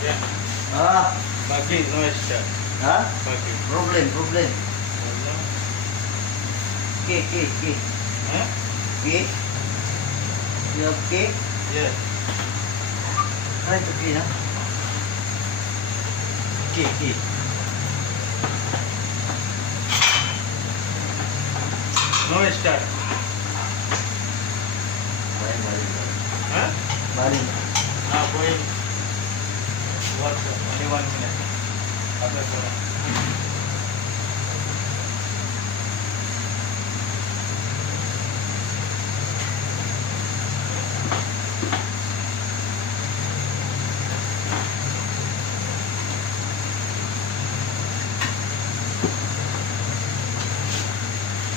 Ya. Ah, Pagi no start. ha? Pagi. Problem. Wala. K. Ha? K. You have K? Yes. Try to K, ha? K. No start. Balik. Ha? Balik. Going. What? Only 1 minute. After that.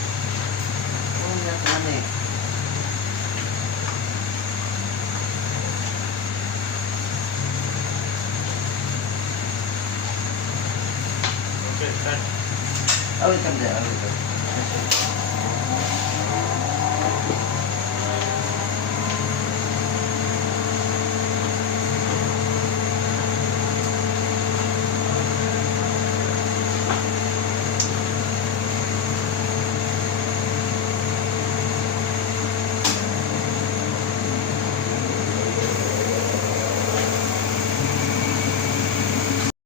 Oh, nak mana eh? Okay, start. I will come there.